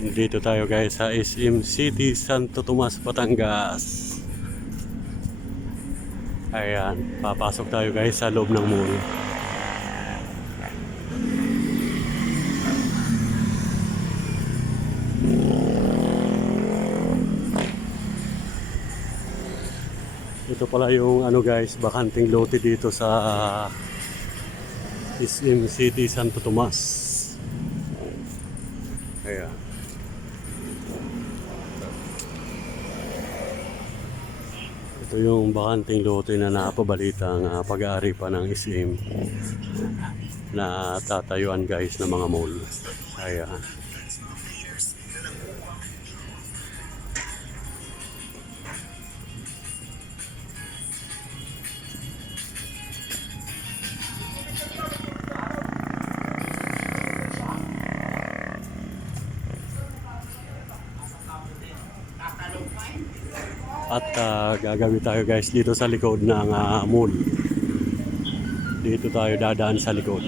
Dito tayo guys sa SM City, Santo Tomas, Batangas. Ayan, papasok tayo guys sa loob ng mall. Ito pala yung ano guys, bakanting lote dito sa SM City, Santo Tomas. Ayan. Ito yung bakanting lote na napabalitang pag-aari pa ng SM na tatayuan guys ng mga mall. Ayan. At gagawin tayo guys dito sa likod ng mall. Dito tayo dadaan sa likod.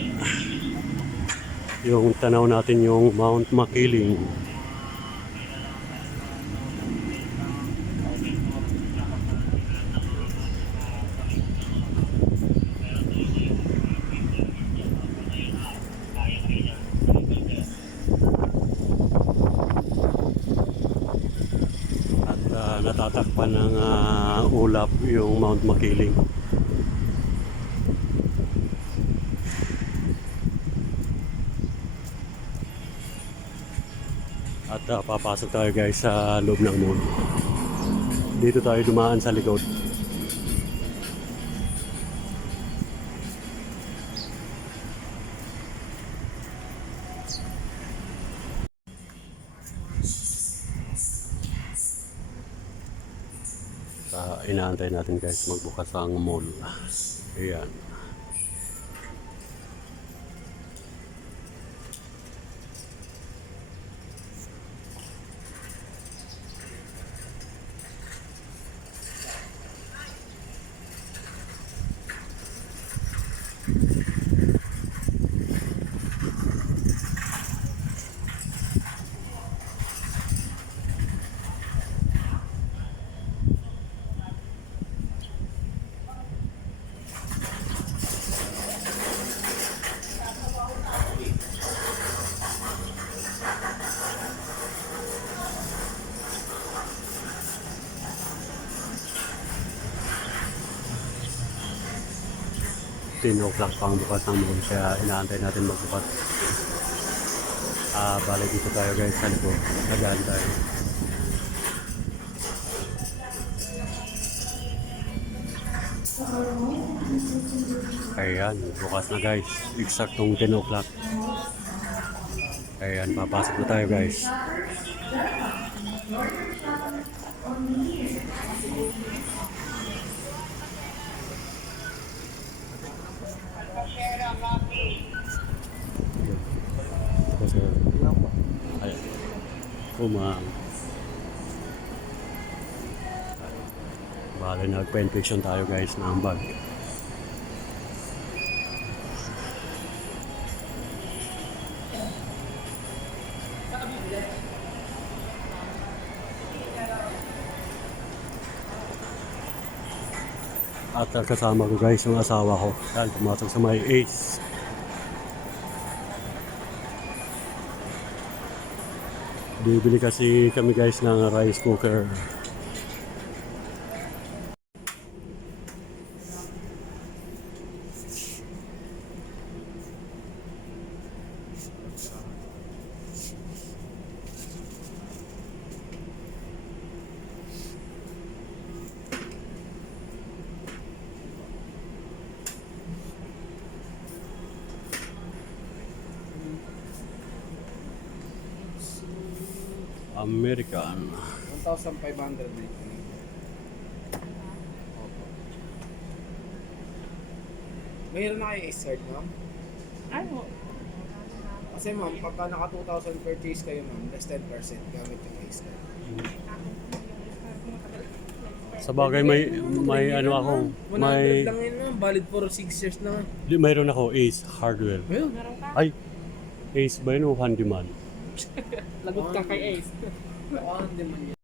Yung tanaw natin yung Mount Makiling. Natatakpan ng ulap yung Mount Makiling. At papasok tayo guys sa loob ng mall. Dito tayo dumaan sa likod. Inaantay natin guys magbukas ang mall. Ayan. O'clock pang bukas ng mall kaya inaantay natin magbukas. Balik dito tayo guys sa likod. Nagaan tayo. Ayan, bukas na guys. Eksaktong 10 o'clock. Ayan, papasok na tayo guys. Bale, nagpa-inspection tayo guys ng bag. At kasama ko guys yung asawa ko. Dahil pumasok sa may Ace. Bibili kasi kami guys ng rice cooker. American. 1,500 na ito. Mayroon na kayo Ace card, ma'am? Ano? Kasi ma'am, pagka naka 2,000 purchase kayo ma'am, less 10% gamit yung Ace card. Sa bagay may ano ako, 100 may lang yun ma'am, valid for 6 years na. mayroon ako Ace Hardware. Ayun. Meron ka? Ay, Ace ba yun o Handyman? Lagot ka kay Ace. Baka hindi man yun.